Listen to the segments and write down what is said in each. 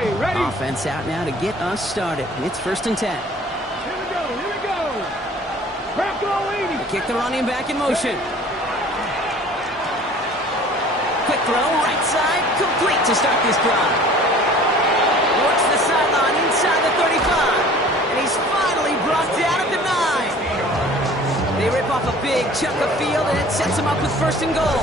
Okay, ready? Offense out now to get us started. It's 1st and 10. Here we go, here we go. Crack all 80. They kick the running back in motion. Quick throw, right side, complete to start this drive. Works the sideline inside the 35. And he's finally brought down at the 9. They rip off a big chunk of field, and it sets them up with 1st and goal.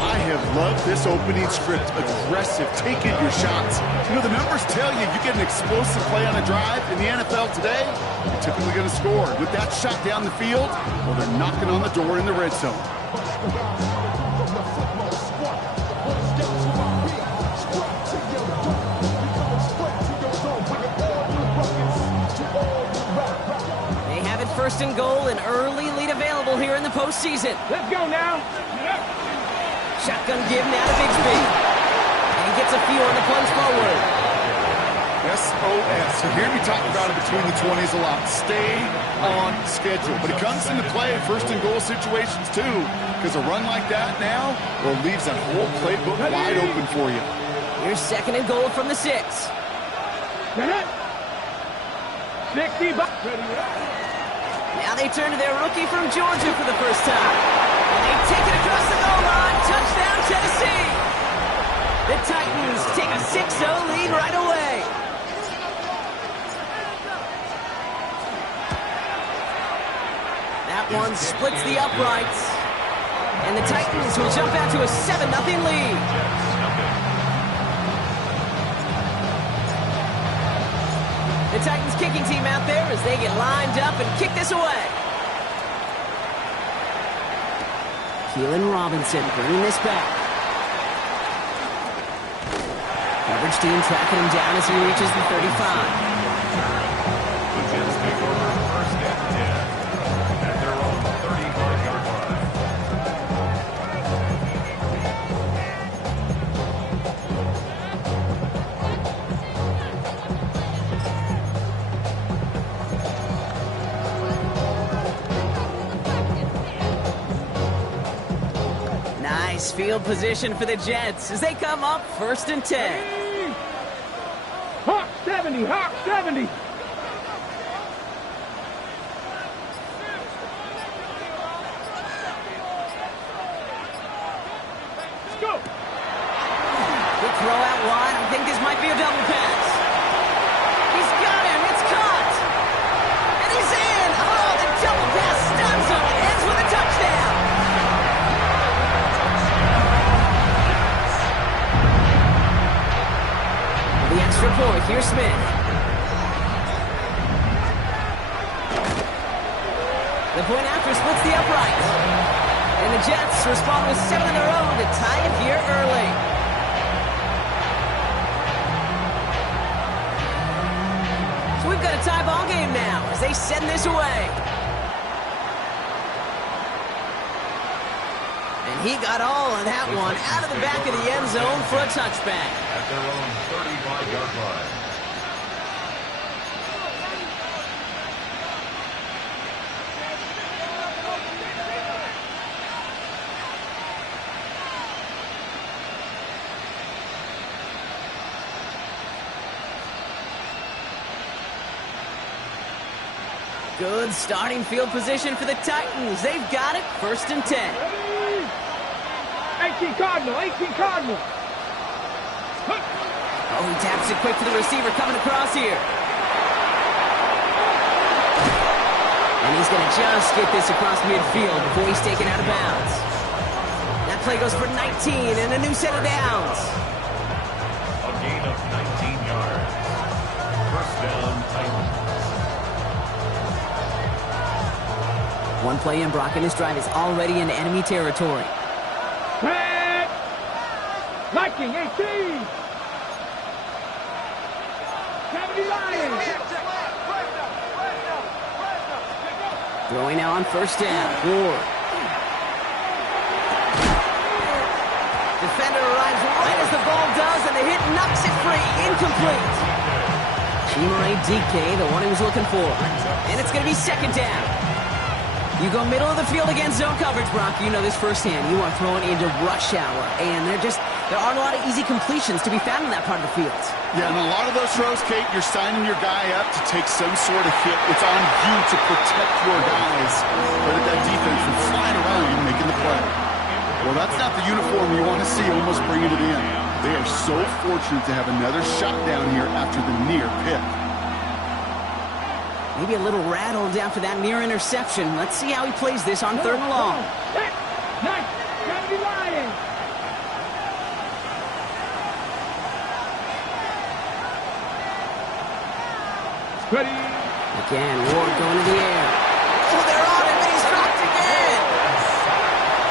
I have loved this opening script. Aggressive, taking your shots. You know, the numbers tell you get an explosive play on a drive. In the NFL today, you're typically going to score. With that shot down the field, well, they're knocking on the door in the red zone. They have it 1st and goal, an early lead available here in the postseason. Let's go now. Shotgun give now to Bigsby. And he gets a few on the plunge forward. SOS. You hear me talk about it between the 20s a lot. Stay on schedule. But it comes into play in 1st and goal situations too. Because a run like that now, well, leaves that whole playbook wide open for you. Here's 2nd and goal from the 6. 60 bucks. Now they turn to their rookie from Georgia for the first time. And they take it across the goal line. Touchdown, Tennessee. The Titans take a 6-0 lead right away. That one splits the uprights. And the Titans will jump out to a 7-0 lead. The Titans kicking team out there as they get lined up and kick this away. Keelan Robinson bringing this back. Coverage team tracking him down as he reaches the 35. Field position for the Jets as they come up 1st and 10. Hawk 70, Hawk 70. Let's go. Good throw out wide. I think this might be a double pass. He's got him. It's caught. And he's in. Oh, the double pass stuns him. It ends with a touchdown. The extra point, here's Smith. The point after splits the uprights. And the Jets respond with 7 in a row to tie it here early. So we've got a tie ball game now as they send this away. And he got all of that one out of the back of the end zone for a touchback. At their own 35-yard line. Good starting field position for the Titans. They've got it 1st and 10. 18 Cardinal, 18 Cardinal. Oh, he taps it quick to the receiver coming across here. And he's going to just get this across midfield before he's taken out of bounds. That play goes for 19 and a new set of downs. A gain of 19 yards. 1st down, Titans. One play in, Brock, and this drive is already in enemy territory. Red. Viking, 18. 70 Lions. Throwing now on 1st down. Ward. Defender arrives right as the ball does, and the hit knocks it free. Incomplete. Chimere DK, the one he was looking for. And it's going to be 2nd down. You go middle of the field against zone coverage, Brock. You know this firsthand. You are throwing into rush hour, and there aren't a lot of easy completions to be found in that part of the field. Yeah, and a lot of those throws, Kate, you're signing your guy up to take some sort of hit. It's on you to protect your guys. But that defense from flying around and making the play. Well, that's not the uniform you want to see almost bringing it in. They are so fortunate to have another shot down here after the near pick. Maybe a little rattled after that near interception. Let's see how he plays this on 3rd and long. Nice. Gotta be lying. Ready. Again, Ward going to the air. Oh, they're on him, and he's dropped again.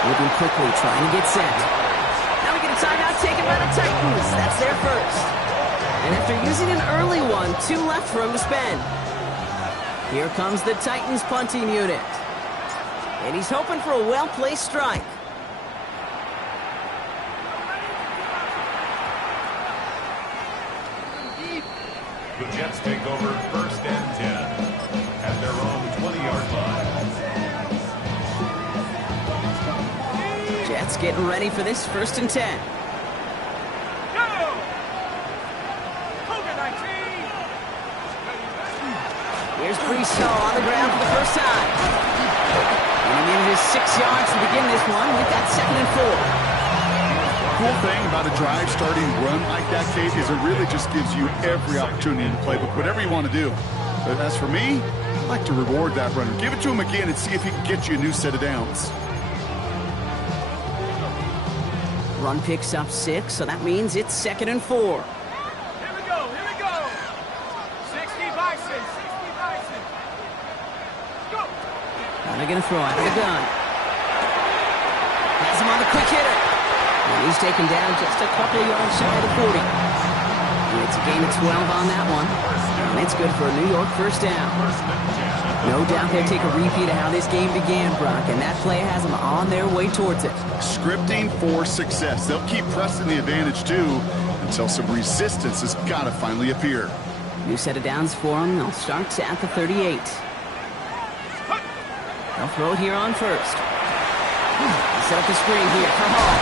Moving quickly, trying to get set. Now we get a timeout taken by the Titans. That's their first. And after using an early one, 2 left for him to spend. Here comes the Titans punting unit. And he's hoping for a well-placed strike. The Jets take over 1st and 10 at their own 20-yard line. Jets getting ready for this 1st and 10. Here's Brees on the ground for the first time. And he needed his 6 yards to begin this one with that 2nd and 4. Cool thing about a drive starting run like that, Kate, is it really just gives you every opportunity in the playbook, whatever you want to do. But as for me, I like to reward that runner. Give it to him again and see if he can get you a new set of downs. Run picks up 6, so that means it's 2nd and 4. Here we go. 60 Bison. Go. Now they're going to throw out of the gun. Has him on the quick hitter. And he's taken down just a couple of yards shy of the 40. And it's a gain of 12 on that one. And it's good for a New York first down. No doubt they'll take a repeat of how this game began, Brock, and that play has them on their way towards it. Scripting for success. They'll keep pressing the advantage, too, until some resistance has got to finally appear. New set of downs for them. They'll start at the 38. They'll throw it here on 1st. Set up the screen here for Hall.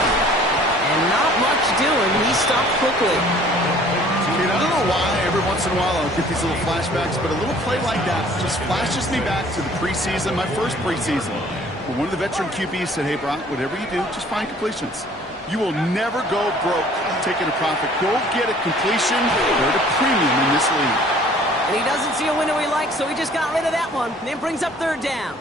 And not much doing. He stopped quickly. I don't know why every once in a while I'll get these little flashbacks, but a little play like that just flashes me back to the preseason, my first preseason. When one of the veteran QBs said, hey, Brock, whatever you do, just find completions. You will never go broke taking a profit. Go get a completion. They're the premium in this league. And he doesn't see a window he likes, so he just got rid of that one. Then brings up 3rd down.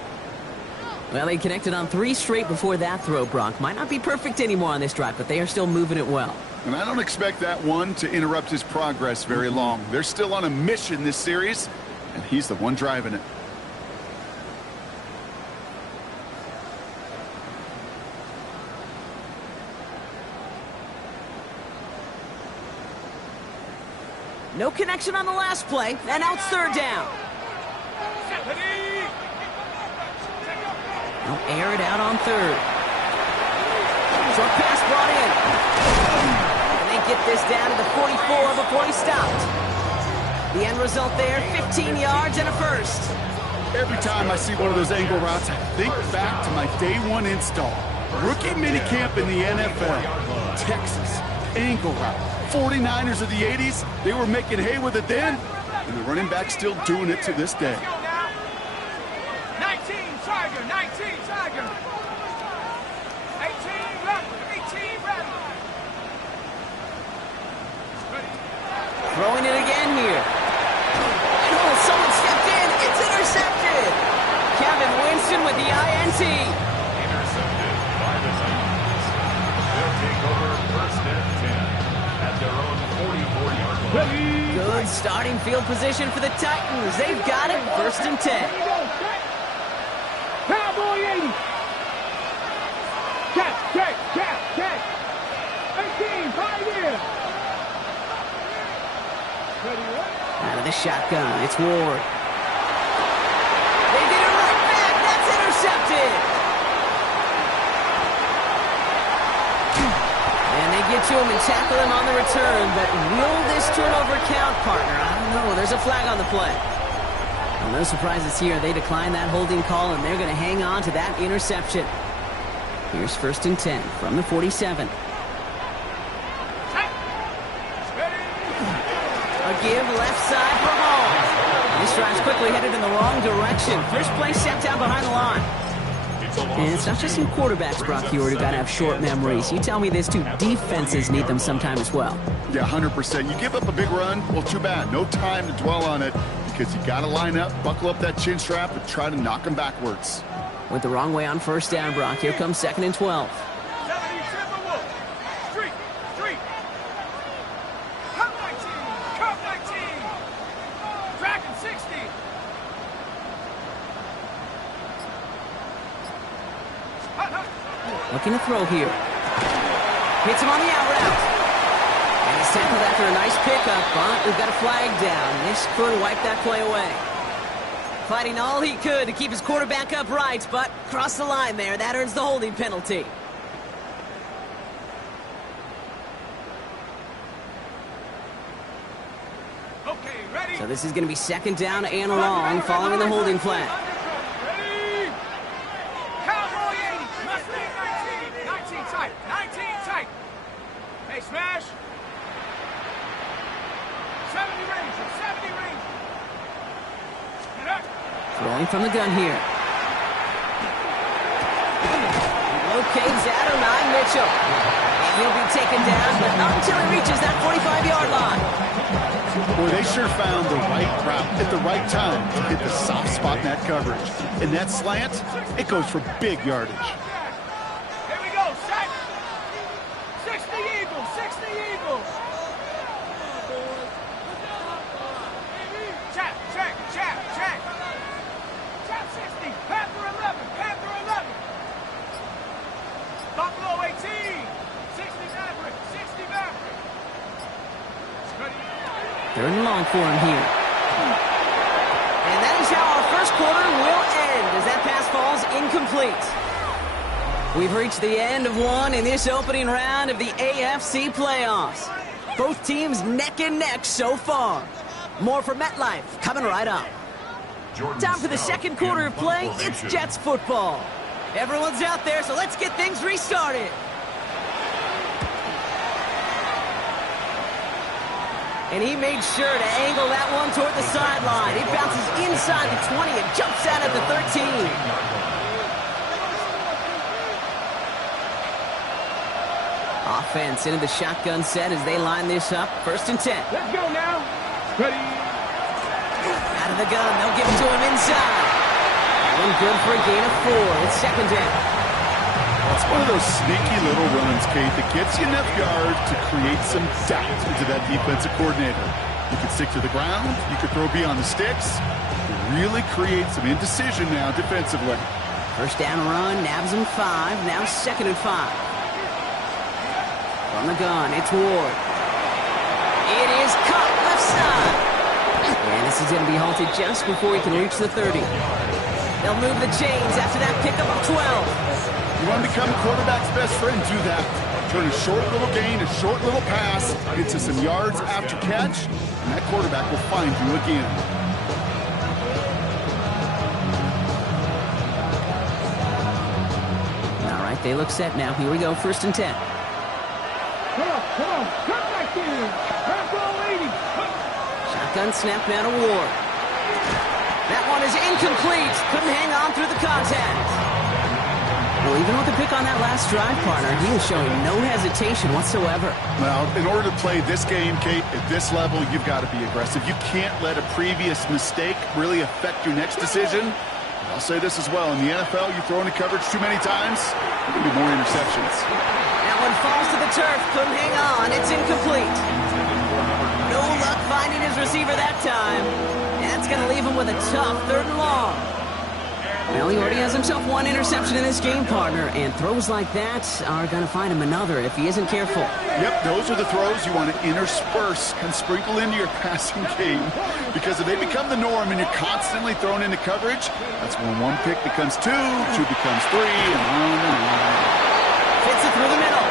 Well, they connected on 3 straight before that throw, Brock. Might not be perfect anymore on this drive, but they are still moving it well. And I don't expect that one to interrupt his progress very long. They're still on a mission this series, and he's the one driving it. No connection on the last play, and now it's 3rd down. They'll air it out on 3rd. Short pass brought in. And they get this down to the 44 before he stopped. The end result there, 15 yards and a first. Every time I see one of those angle routes, I think back to my day 1 install. Rookie minicamp in the NFL. Texas, angle route. 49ers of the 80s, they were making hay with it then, and the running back's still doing it to this day. 19 Tiger. 18 Rebel. Throwing it again here. Oh, someone stepped in. It's intercepted. Kevin Winston with the INT. Intercepted by the Titans. They'll take over 1st and 10 at their own 44-yard line. Good starting field position for the Titans. They've got it, 1st and 10. Cowboy 80. Catch. 18, Pioneer. Out of the shotgun, it's Ward. They get it right back. That's intercepted. And they get to him and tackle him on the return. But will this turnover count, partner? I don't know. There's a flag on the play. Well, no surprises here. They decline that holding call, and they're going to hang on to that interception. Here's 1st and 10 from the 47. A give left side for Hall. This drive's quickly headed in the wrong direction. First play set down behind the line. And it's not just some quarterbacks, Brock Huard, who got to have short memories. You tell me this too, defenses need them sometime as well. Yeah, 100%. You give up a big run, well, too bad. No time to dwell on it because you got to line up, buckle up that chin strap, and try to knock them backwards. Went the wrong way on 1st down, Brock. Here comes 2nd and 12. Looking to throw here. Hits him on the out route. And he's tackled after a nice pickup, but we've got a flag down. This could wipe that play away. Fighting all he could to keep his quarterback upright, but crossed the line there. That earns the holding penalty. Okay, ready? So this is going to be 2nd down and long following the holding flag. Ready? Cowboy 80. Mustang 19. 19 tight. 19 tight. Hey, smash. 70 Ranger. 70 Ranger. Get up. Throwing from the gun here. Locates Adonai Mitchell. And he'll be taken down, but not until he reaches that 45-yard line. Boy, they sure found the right route at the right time to hit the soft spot in that coverage. And that slant, it goes for big yardage. Here we go. Set. 60 Eagles. 60 Eagles. Chap, check, chap, check. Chap 60. Panther 11. Panther 11. Buffalo 18. 60 Maverick. 60 Maverick. Ready? 3rd and long for him here. And that is how our first quarter will end as that pass falls incomplete. We've reached the end of one in this opening round of the AFC playoffs. Both teams neck and neck so far. More for MetLife coming right up. Time for the second quarter of play. It's Jets football. Everyone's out there, so let's get things restarted. And he made sure to angle that one toward the sideline. It bounces inside the 20 and jumps out at the 13. Offense into the shotgun set as they line this up. 1st and 10. Let's go now. Ready? Out of the gun. They'll give it to him inside. And good for a gain of 4. It's 2nd down. It's one of those sneaky little runs, Kate, that gets you enough yards to create some doubt into that defensive coordinator. You can stick to the ground. You can throw beyond the sticks. It really creates some indecision now defensively. 1st down run, nabs him 5. Now 2nd and 5. From the gun, it's Ward. It is caught left side. And this is going to be halted just before he can reach the 30. They'll move the chains after that pickup of 12. You want to become a quarterback's best friend, do that. Turn a short little gain, a short little pass into some yards after catch, and that quarterback will find you again. All right, they look set now. Here we go, 1st and 10. Come on. Cut back in. Buffalo 80. Shotgun snap now to Ward. That one is incomplete. Couldn't hang on through the contact. Well, even with the pick on that last drive, partner, he was showing no hesitation whatsoever. Well, in order to play this game, Kate, at this level, you've got to be aggressive. You can't let a previous mistake really affect your next decision. I'll say this as well. In the NFL, you throw into coverage too many times, there will be more interceptions. That one falls to the turf. Couldn't hang on. It's incomplete. No luck finding his receiver that time. And that's going to leave him with a tough 3rd and long. Well, he already has himself 1 interception in this game, partner, and throws like that are going to find him another if he isn't careful. Yep, those are the throws you want to intersperse and sprinkle into your passing game, because if they become the norm and you're constantly thrown into coverage, that's when 1 pick becomes 2, 2 becomes 3, and on and on. Fits it through the middle.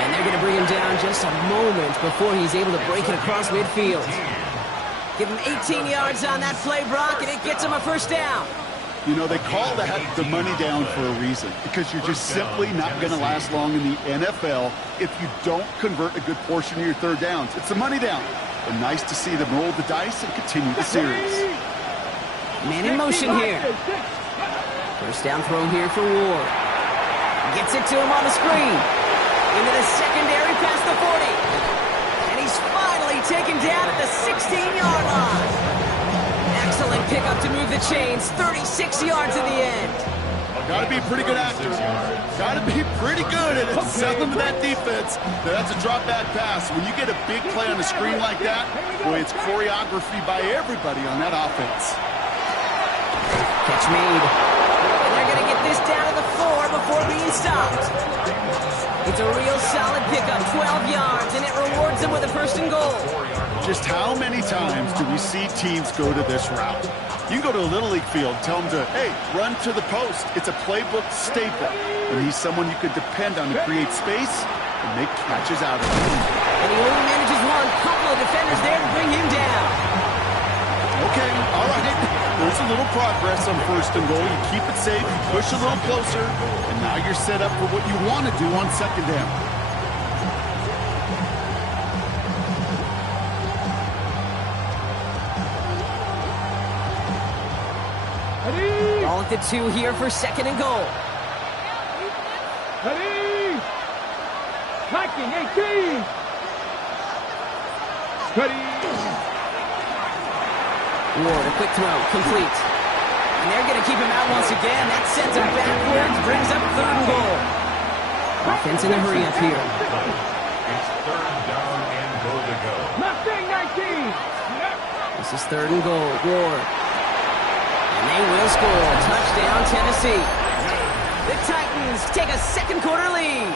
And they're going to bring him down just a moment before he's able to break it across midfield. Give him 18 yards on that play, Brock, and it gets him a first down. You know, they call that the money down for a reason, because you're just simply not going to last long in the NFL if you don't convert a good portion of your third downs. It's a money down. And nice to see them roll the dice and continue the series. Man in motion here. First down throw here for Ward. Gets it to him on the screen. Into the secondary past the 40. And he's finally taken down at the 16-yard line. Excellent pickup to move the chains. 36 yards in the end. Got to be a pretty good actor. Got to be pretty good at selling to that defense. That's a drop back pass. When you get a big play on the screen like that, boy, it's choreography by everybody on that offense. Catch made. And they're going to get this down to the 4 before being stopped. It's a real solid pickup, 12 yards, and it rewards them with a first and goal. Just how many times do we see teams go to this route? You can go to a Little League field, tell them to, hey, run to the post. It's a playbook staple. And he's someone you could depend on to create space and make catches out of it. And he only manages one. Couple of defenders there to bring him down. Okay, all right. There's a little progress on first and goal. You keep it safe, you push a little closer, and now you're set up for what you want to do on second down. Ball at the 2 here for second and goal. Ready? Hiking 18. Ready? Ward, a quick throw, complete. And they're going to keep him out once again. That sends him backwards, brings up third and goal. Offense in a hurry up here. It's third down and goal to go. Mustang 19. This is third and goal. Ward. And they will score. Touchdown, Tennessee. The Titans take a second quarter lead.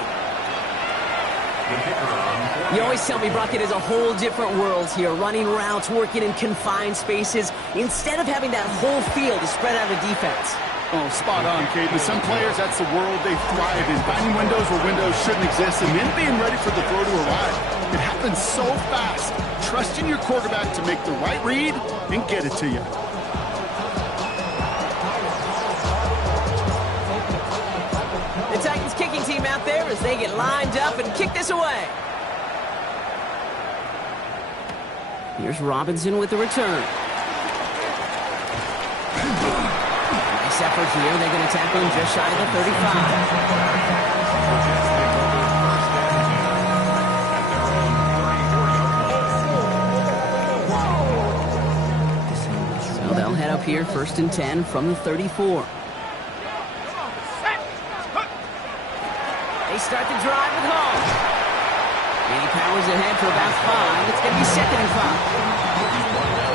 You always tell me, Brock, it is a whole different world here. Running routes, working in confined spaces, instead of having that whole field to spread out a defense. Oh, spot on, Kate. With some players, that's the world they thrive in. Finding windows where windows shouldn't exist, and then being ready for the throw to arrive. It happens so fast. Trusting your quarterback to make the right read and get it to you. The Titans kicking team out there as they get lined up and kick this away. Here's Robinson with the return. Nice effort here. They're going to tackle him just shy of the 35. So they'll head up here, 1st and 10 from the 34. They start the drive with home. And he powers ahead for about 5. It's going to be 2nd and 5.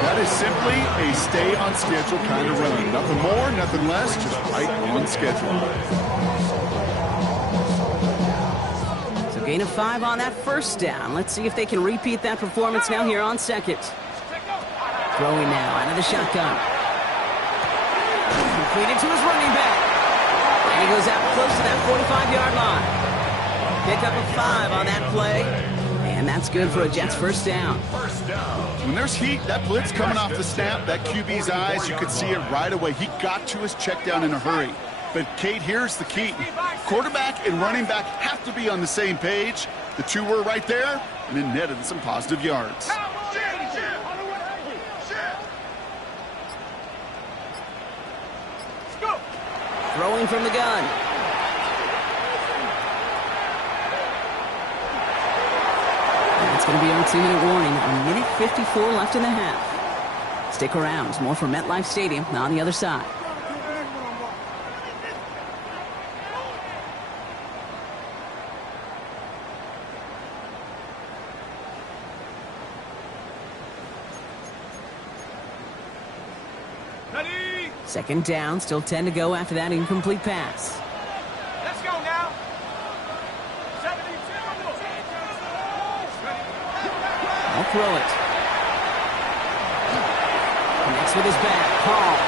That is simply a stay-on-schedule kind of run. Nothing more, nothing less, just right on schedule. So gain of 5 on that first down. Let's see if they can repeat that performance now here on second. Throwing now out of the shotgun. Completed to his running back. And he goes out close to that 45-yard line. Pick up a 5 on that play. And that's good for a Jets first down. When there's heat, that blitz coming off the snap, that QB's eyes, you could see it right away. He got to his check down in a hurry. But, Kate, here's the key. Quarterback and running back have to be on the same page. The two were right there, and it netted some positive yards. Throwing from the gun. It's going to be on 2-minute warning. A minute 54 left in the half. Stick around. More from MetLife Stadium on the other side. Ready? 2nd down. Still 10 to go after that incomplete pass. Let's go now. 72. I'll throw it. Connects with his back. Paul.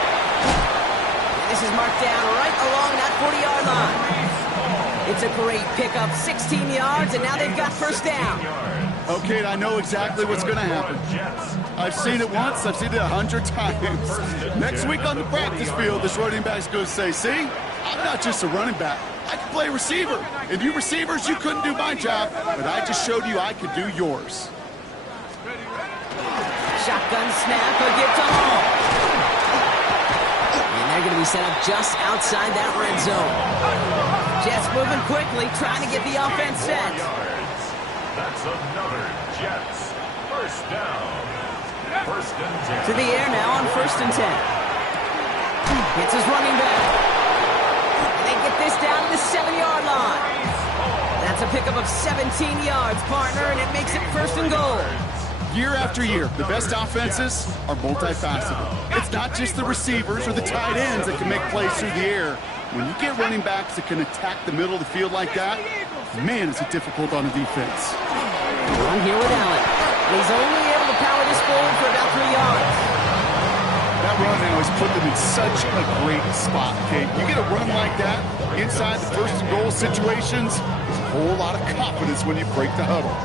And this is marked down right along that 40-yard line. It's a great pickup, 16 yards, and now they've got first down. Okay, I know exactly what's going to happen. I've seen it once, I've seen it 100 times. Next week on the practice field, this running back's going to say, see, I'm not just a running back. I can play receiver. And you receivers, you couldn't do my job, but I just showed you I could do yours. Shotgun snap, a give to Hall. And they're going to be set up just outside that red zone. Jets moving quickly, trying to get the offense set. That's another Jets. First down. First and 10. To the air now on first and 10. Hits his running back. And they get this down to the 7-yard line. That's a pickup of 17 yards, partner, and it makes it first and goal. Year after year, the best offenses are multifaceted. It's not just the receivers or the tight ends that can make plays through the air. When you get running backs that can attack the middle of the field like that, man, is it difficult on the defense. Run here with Allen. He's only able to power this forward for about 3 yards. That run now has put them in such a great spot, Kate. You get a run like that inside the first and goal situations, there's a whole lot of confidence when you break the huddle.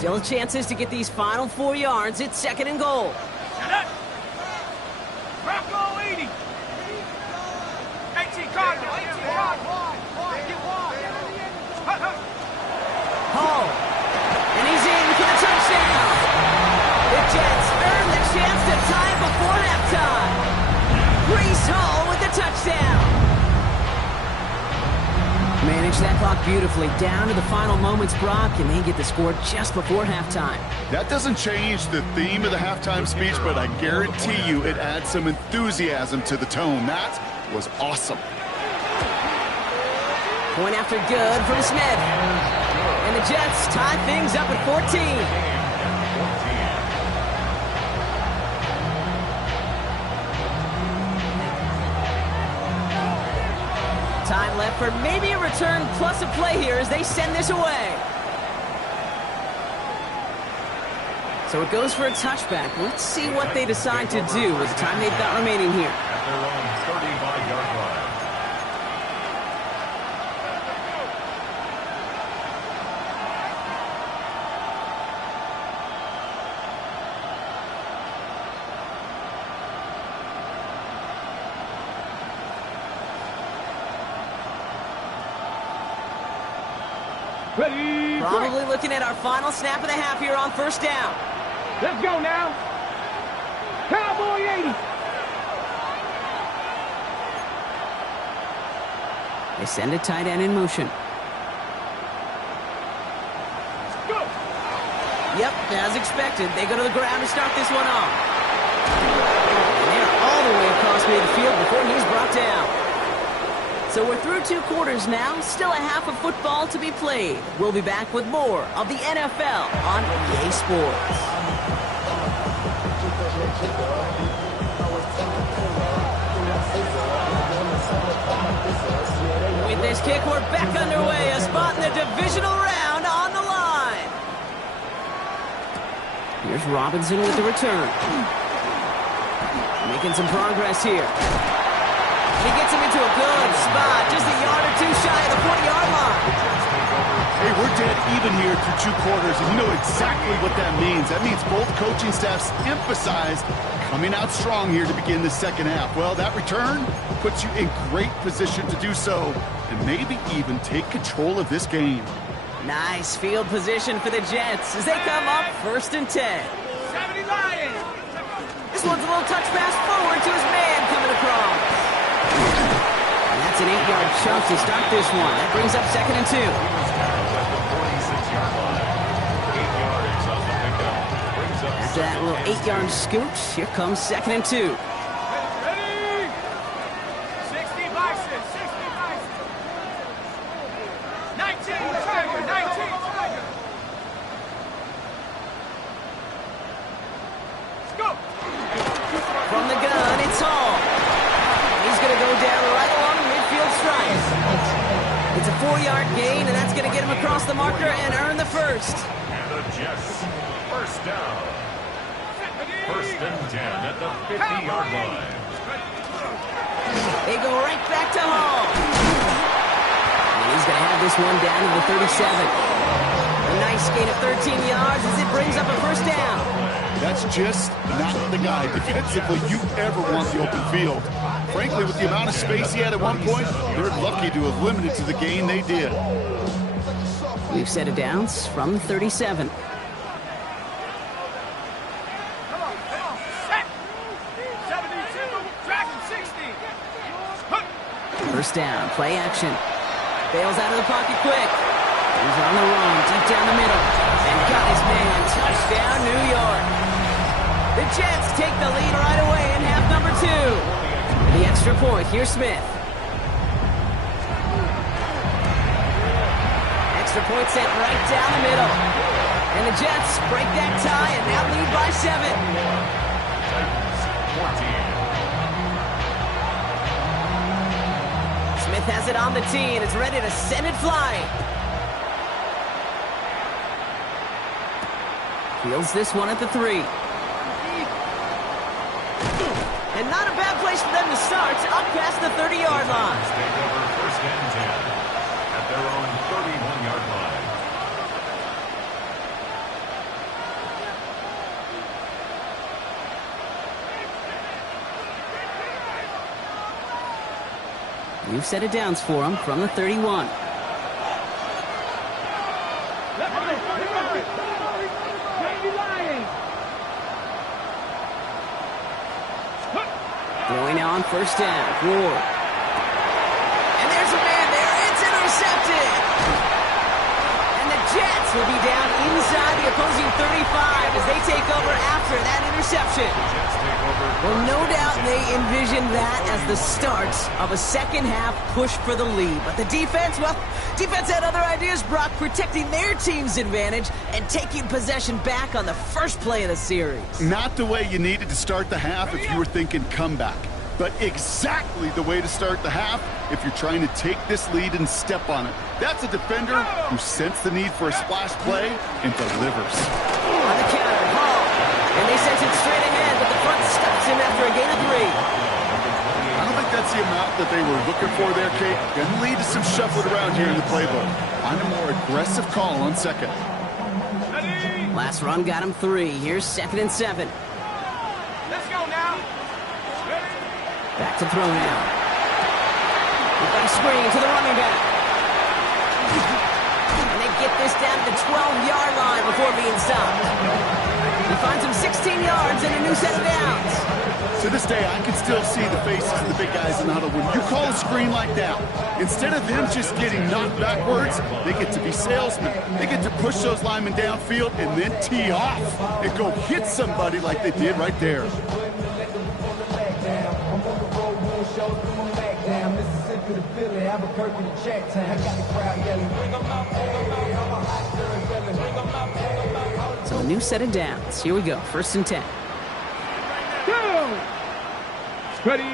Still chances to get these final 4 yards. It's second and goal. Rocco 80. 18 Cardinal. 18 Cardinal. Hall. And he's in for the touchdown. The Jets earn the chance to tie before halftime. Breece Hall with the touchdown. Manage that clock beautifully down to the final moments, Brock, and they get the score just before halftime. That doesn't change the theme of the halftime speech, but I guarantee you it adds some enthusiasm to the tone. That was awesome. Point after good from Smith. And the Jets tie things up at 14. Time left for maybe a return plus a play here as they send this away. So it goes for a touchback. Let's see what they decide to do with the time they've got remaining here. At their own 35-yard line. Ready. Probably looking at our final snap of the half here on first down. Let's go now. Cowboy 80. They send a tight end in motion. Go. Yep, as expected, they go to the ground to start this one off. And they're all the way across midfield before he's brought down. So we're through 2 quarters now, still a half of football to be played. We'll be back with more of the NFL on EA Sports. With this kick, we're back underway. A spot in the divisional round on the line. Here's Robinson with the return. Making some progress here. He gets him into a good spot, just a yard or 2 shy of the 40-yard line. Hey, we're dead even here through 2 quarters, and you know exactly what that means. That means both coaching staffs emphasized coming out strong here to begin the second half. Well, that return puts you in great position to do so, and maybe even take control of this game. Nice field position for the Jets as they come up first and 10. 70 Lions. This one's a little touch pass forward to his man coming across. And that's an 8-yard chunk to start this one. That brings up second and 2. At the 46-yard line. 8 yards on the pickup. Brings up After that little 8-yard scoot, here comes second and 2. Ready. 60 Bison. 60 Bison. 19 Tiger. 19 Tiger. Let's go. From the gun, it's Hall. He's going to go down right along the midfield stripe. It's a 4-yard gain, and that's going to get him across the marker and earn the first. And the Jets First down. First and 10 at the 50-yard line. They go right back to Hall. And he's going to have this one down to the 37. A nice gain of 13 yards as it brings up a first down. That's just not the guy defensively you ever want the open field. Frankly, with the amount of space he had at one point, they're lucky to have limited to the gain they did. We've set it downs from the 37. First down, play action. Bails out of the pocket quick. He's on the run, deep down the middle. And got his man. Touchdown, New York. The Jets take the lead right away in half number 2. The extra point, here's Smith. Extra point sent right down the middle. And the Jets break that tie and now lead by 7. 14. Smith has it on the tee, and it's ready to send it flying. Fields this one at the 3. And not a bad place for them to start, up past the 30-yard line. Take over first and 10 at their own 31-yard line. You've set it downs for him from the 31. Throwing now on first down. Ward. And there's a man there. It's intercepted. And the Jets will be down inside the opposing 35 as they take over after that interception. Well, no doubt they envisioned that as the start of a second-half push for the lead. But the defense, well, defense had other ideas, Brock, protecting their team's advantage and taking possession back on the first play of the series. Not the way you needed to start the half if you were thinking comeback, but exactly the way to start the half if you're trying to take this lead and step on it. That's a defender who sensed the need for a splash play and delivers. On the counter, Hall. And they sent it straight ahead, but the front stops him after a gain of 3. I don't think that's the amount that they were looking for there, Kate. Going to lead to some shuffling around here in the playbook. On a more aggressive call on second. Last run got him 3. Here's 2nd and 7. Let's go now. Back to throw now. We've got a screen to the running back. And they get this down to the 12-yard line before being stopped. He finds him 16 yards and a new set of downs. To this day, I can still see the faces of the big guys in the huddle. When you call a screen like that, instead of them just getting knocked backwards, they get to be salesmen. They get to push those linemen downfield and then tee off and go hit somebody like they did right there. So a new set of downs. Here we go. 1st and 10. Ready.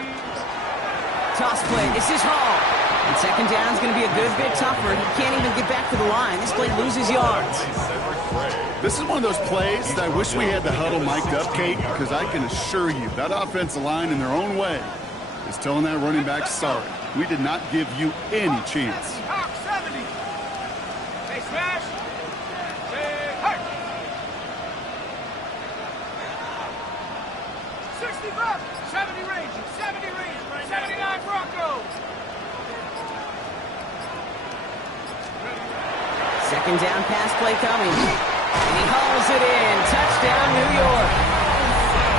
Toss play. This is Hall. And 2nd down is going to be a good bit tougher. He can't even get back to the line. This play loses yards. This is one of those plays that I wish we had the huddle mic'd up, Kate, because I can assure you that offensive line in their own way is telling that running back, sorry, we did not give you any chance. Top 70. Hey, smash. Hey, hurt. 65. 70 range. 70 range. 79 Broncos. 2nd down pass play coming. And he hauls it in. Touchdown, New York.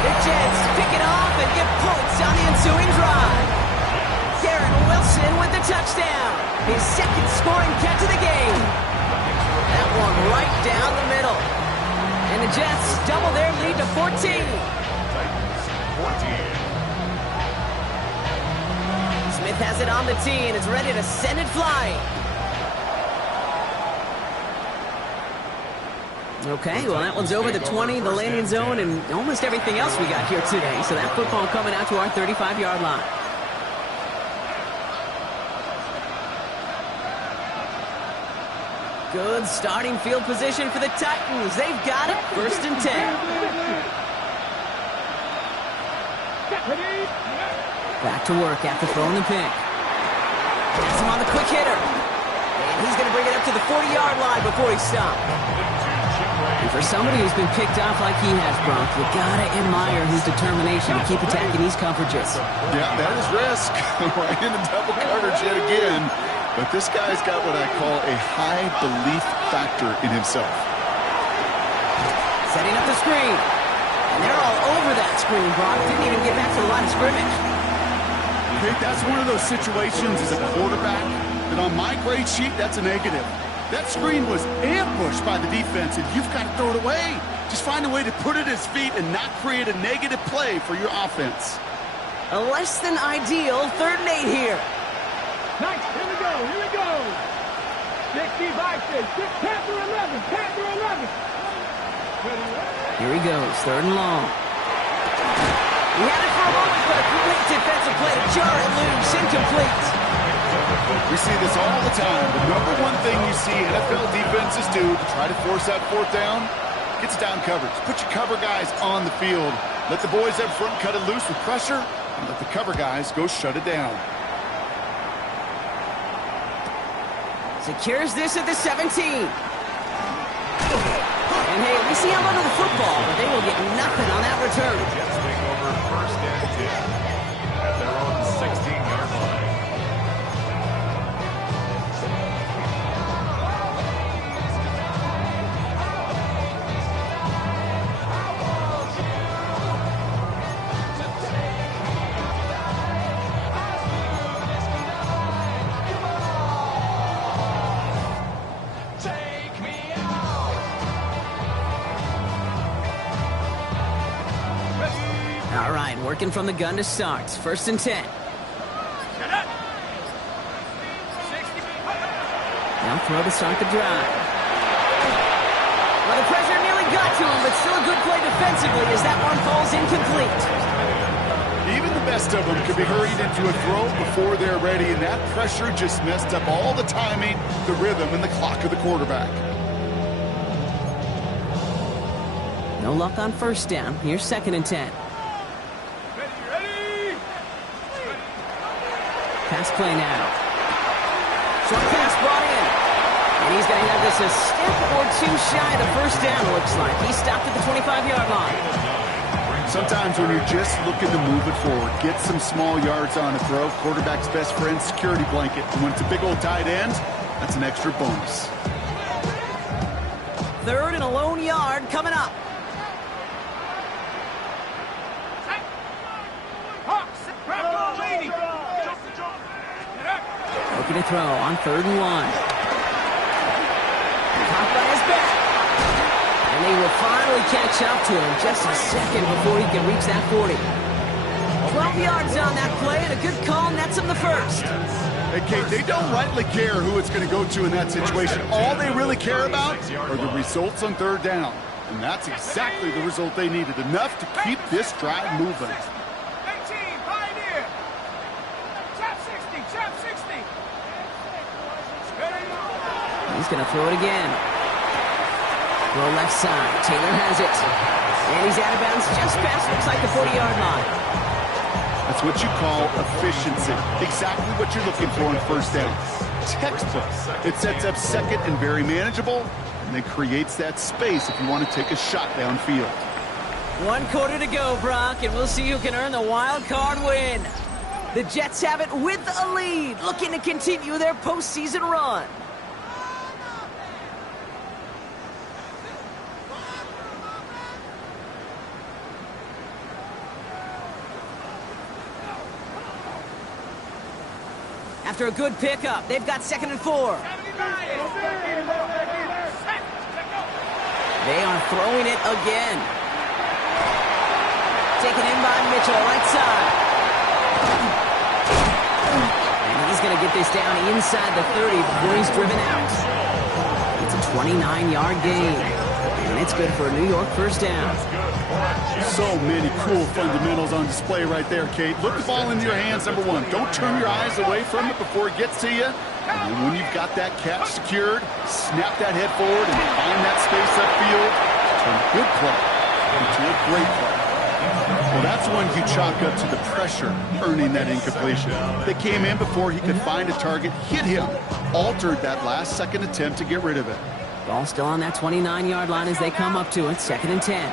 The Jets pick it off and get points on the ensuing drive. Garrett Wilson with the touchdown. His 2nd scoring catch of the game. That one right down the middle. And the Jets double their lead to 14. 14. Smith has it on the tee and is ready to send it flying. Okay, well, that one's over the 20, the landing zone, and almost everything else we got here today. So that football coming out to our 35-yard line. Good starting field position for the Titans. They've got it. 1st and 10. Back to work after throwing the pick. Has him on the quick hitter. And he's going to bring it up to the 40-yard line before he stopped. And for somebody who's been picked off like he has, Brock, you got to admire his determination to keep attacking these coverages. Yeah, that is risk. Right into double coverage yet again. But this guy's got what I call a high belief factor in himself. Setting up the screen. And they're all over that screen, Brock. Didn't even get back to the line of scrimmage. I think that's one of those situations as a quarterback that on my grade sheet, that's a negative. That screen was ambushed by the defense, and you've got to throw it away. Just find a way to put it at his feet and not create a negative play for your offense. A less than ideal 3rd and 8 here. Nice. Here we go. Here we go. 60 by 6. Panther 11. Panther 11. Here he goes. 3rd and long. He had it for a moment, but a quick defensive play to jar it loose. Incomplete. We see this all the time. The number one thing you see NFL defenses do to try to force that 4th down, gets down coverage. Put your cover guys on the field. Let the boys up front cut it loose with pressure, and let the cover guys go shut it down. Secures this at the 17. And hey, at least he held onto the football, but they will get nothing on that return. Jets take over 1st and 10 at their own 16-yard line. All right, working from the gun to start. 1st and 10. Now throw to start the drive. Well, the pressure nearly got to him, but still a good play defensively as that one falls incomplete. Even the best of them could be hurried into a throw before they're ready, and that pressure just messed up all the timing, the rhythm, and the clock of the quarterback. No luck on 1st down. Here's 2nd and 10. Pass play now. Short pass brought in. And he's going to have this a step or two shy of the 1st down, it looks like. He stopped at the 25-yard line. Sometimes when you're just looking to move it forward, get some small yards on a throw, quarterback's best friend, security blanket. And when it's a big old tight end, that's an extra bonus. 3rd and a lone yard coming up. Looking to throw on 3rd and 1. Caught by his back. And they will finally catch up to him just a second before he can reach that 40. 12 yards on that play, and a good call nets him the 1st. Hey, Kate, they don't rightly care who it's going to go to in that situation. All they really care about are the results on 3rd down. And that's exactly the result they needed. Enough to keep this drive moving. 18, Pioneer. Chap 60, chap 60. He's going to throw it again. Throw left side. Taylor has it. And he's out of bounds just past, looks like the 40-yard line. That's what you call efficiency. Exactly what you're looking for on 1st down. Textbook. It sets up 2nd and very manageable, and then creates that space if you want to take a shot downfield. 1 quarter to go, Brock, and we'll see who can earn the wild card win. The Jets have it with a lead, looking to continue their postseason run. After a good pickup, they've got 2nd and 4. They are throwing it again. Taken in by Mitchell, right side. And he's going to get this down inside the 30 before he's driven out. It's a 29-yard gain. And it's good for a New York 1st down. So many cool fundamentals on display right there, Kate. Look the ball into your hands, number 1. Don't turn your eyes away from it before it gets to you. And when you've got that catch secured, snap that head forward and find that space upfield, turn a good play into a great play. Well, that's one you chalk up to the pressure earning that incompletion. They came in before he could find a target, hit him, altered that last-second attempt to get rid of it. Ball still on that 29-yard line as they come up to it, 2nd and 10.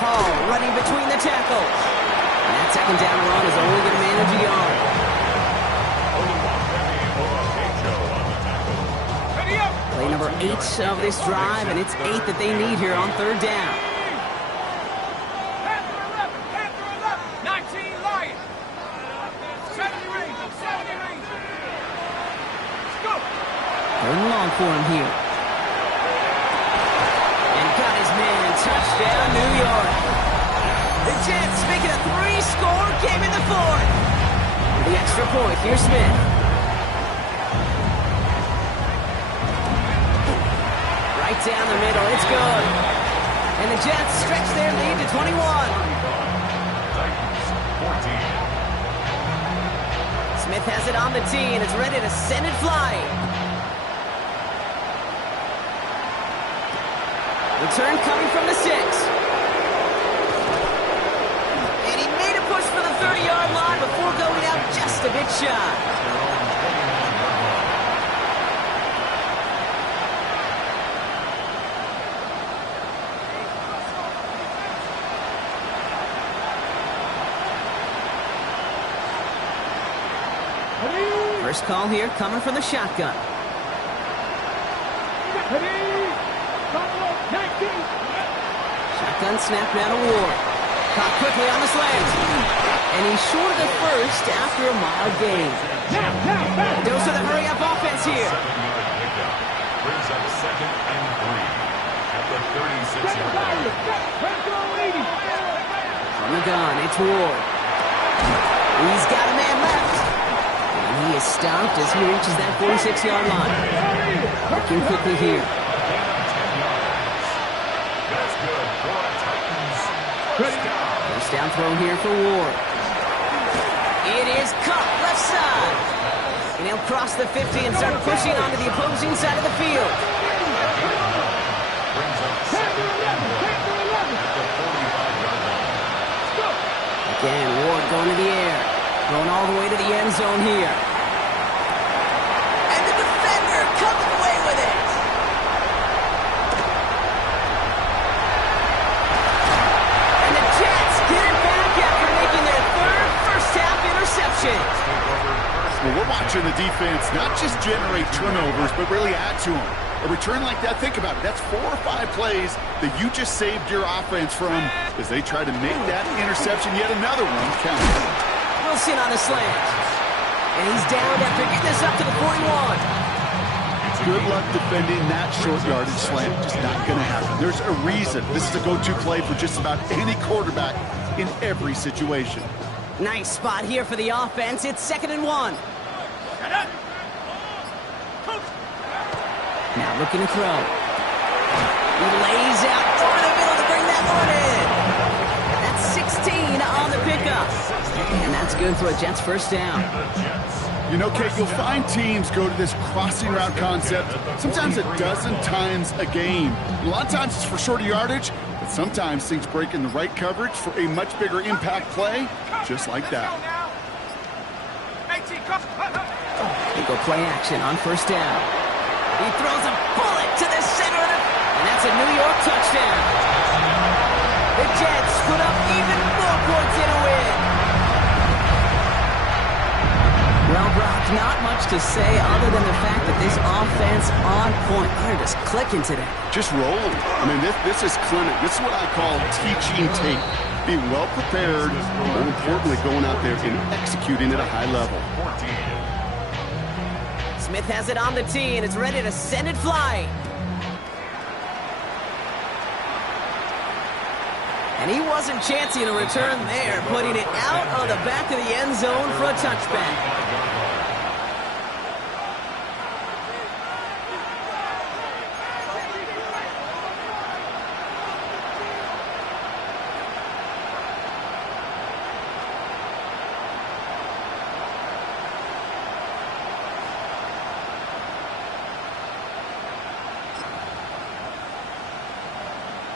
Hall running between the tackles. And that second down run is only going to manage a yard. Play number 8 of this drive, and it's 8 that they need here on 3rd down. Third and long for him here. And got his man. Touchdown, New York. The Jets make it a 3-score game in the 4th. The extra point, here's Smith. Right down the middle, it's good. And the Jets stretch their lead to 21. Smith has it on the tee, and it's ready to send it flying. Return coming from the 6. And he made a push for the 30-yard line before going out just a bit shy. First call here coming from the shotgun. Shotgun snap now to Ward. Caught quickly on the slant. And he's short of the first after a mild gain. Dose of the hurry-up offense here. Brings up 2nd and 3 at the 36-yard line. From the gun, it's Ward. He's got a man left. And he is stopped as he reaches that 46-yard line. Working quickly here. First down throw here for Ward. It is caught left side. And he'll cross the 50 and start pushing onto the opposing side of the field. Again, Ward going to the air. Going all the way to the end zone here. And the defender comes away with it. Well, we're watching the defense not just generate turnovers, but really add to them. A return like that, think about it. That's 4 or 5 plays that you just saved your offense from as they try to make that interception, yet another one count. Wilson on the slant. And he's down after getting this up to the 41. Good luck defending that short yardage slant. Just not going to happen. There's a reason this is a go-to play for just about any quarterback in every situation. Nice spot here for the offense. It's 2nd and 1. Now looking to throw. He lays out over the middle to bring that one in. That's 16 on the pickup. And that's good for a Jets first down. You know, Kate, you'll find teams go to this crossing route concept sometimes a dozen times a game. A lot of times it's for shorter yardage, but sometimes things break in the right coverage for a much bigger impact play, just like that. They go play action on first down. He throws a bullet to the center, and that's a New York touchdown. The Jets put up even more points in a win. Well, Brock, not much to say other than the fact that this offense on point. They're just clicking today. Just rolling. I mean, this is clinic. This is what I call teaching tape. Be well prepared, and more importantly, going out there and executing at a high level. Smith has it on the tee, and it's ready to send it flying. And he wasn't chancing a return there, putting it out on the back of the end zone for a touchback.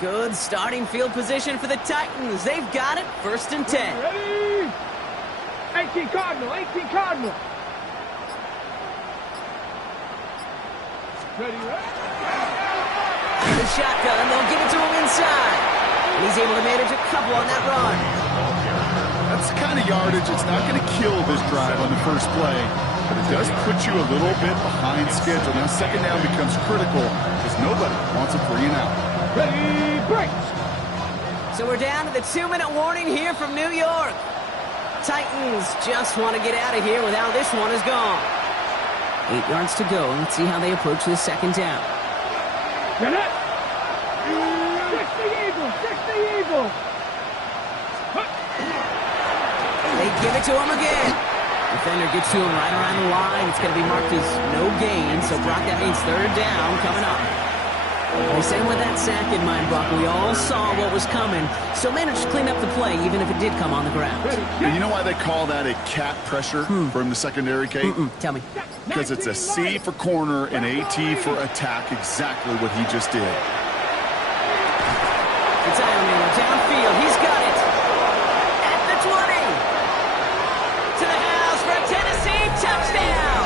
Good starting field position for the Titans. They've got it, 1st and 10. Ready? 18 Cardinal, 18 Cardinal. Ready, ready? The shotgun, they'll give it to him inside. And he's able to manage a couple on that run. That's the kind of yardage it's not going to kill this drive on the first play, but it does put you a little bit behind schedule. Now, 2nd down becomes critical because nobody wants a 3 and out. Ready, break. So we're down to the 2-minute warning here from New York. Titans just want to get out of here with how this one is gone. 8 yards to go. Let's see how they approach this 2nd down. Get it. 60 Eagles, 60 Eagles. They give it to him again. Defender gets to him right around the line. It's going to be marked as no gain. So, Brock, that means 3rd down coming up. They said with that sack in mind, Brock, we all saw what was coming. So managed to clean up the play, even if it did come on the ground. And you know why they call that a cat pressure from the secondary, Kate? Tell me. Because it's a C for corner and AT for attack, exactly what he just did. It's Ironman downfield. He's got it. At the 20. To the house for a Tennessee touchdown.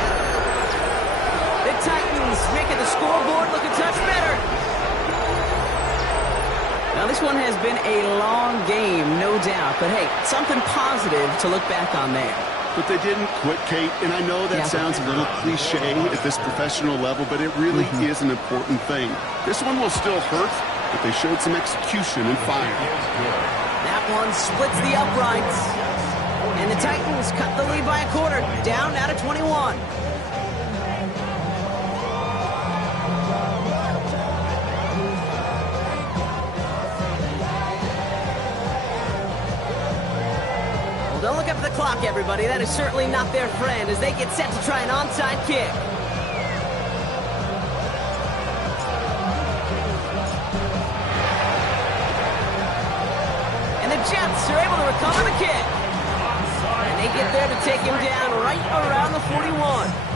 The Titans making the scoreboard look a touch better. Now, this one has been a long game, no doubt. But, hey, something positive to look back on there. But they didn't quit, Kate, and I know that sounds a little cliche at this professional level, but it really is an important thing. This one will still hurt, but they showed some execution and fire. That one splits the uprights. And the Titans cut the lead by a quarter, down now to 21. Don't look up at the clock, everybody. That is certainly not their friend as they get set to try an onside kick. And the Jets are able to recover the kick. And they get there to take him down right around the 41.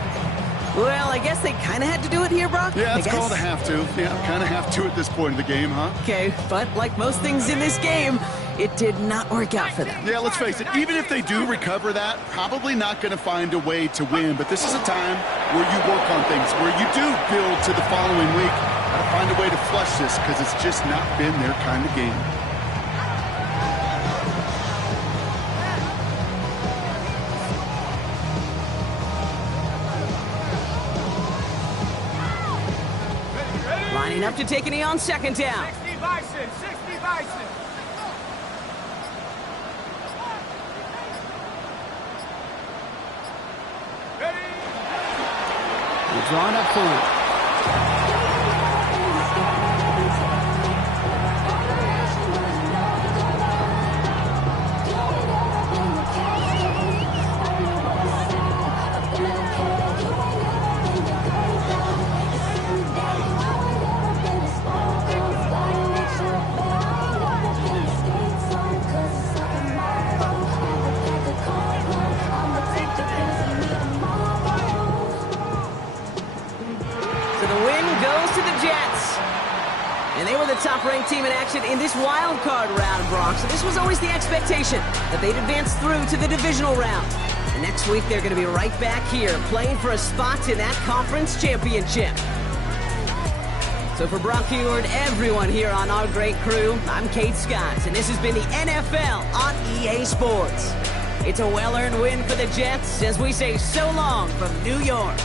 Well, I guess they kind of had to do it here, Brock. Yeah, it's called a have to. Yeah, kind of have to at this point in the game, huh? Okay, but like most things in this game, it did not work out for them. Yeah, let's face it, even if they do recover that, probably not going to find a way to win. But this is a time where you work on things, where you do build to the following week. Got to find a way to flush this because it's just not been their kind of game. Lining up to take a knee on 2nd down. 60 Bison, 60 Bison. Drawn up forward. Top-ranked team in action in this wild card round, Brock. So this was always the expectation that they'd advance through to the divisional round. And next week, they're going to be right back here playing for a spot in that conference championship. So for Brock Heward, everyone here on our great crew, I'm Kate Scott, and this has been the NFL on EA Sports. It's a well-earned win for the Jets as we say so long from New York.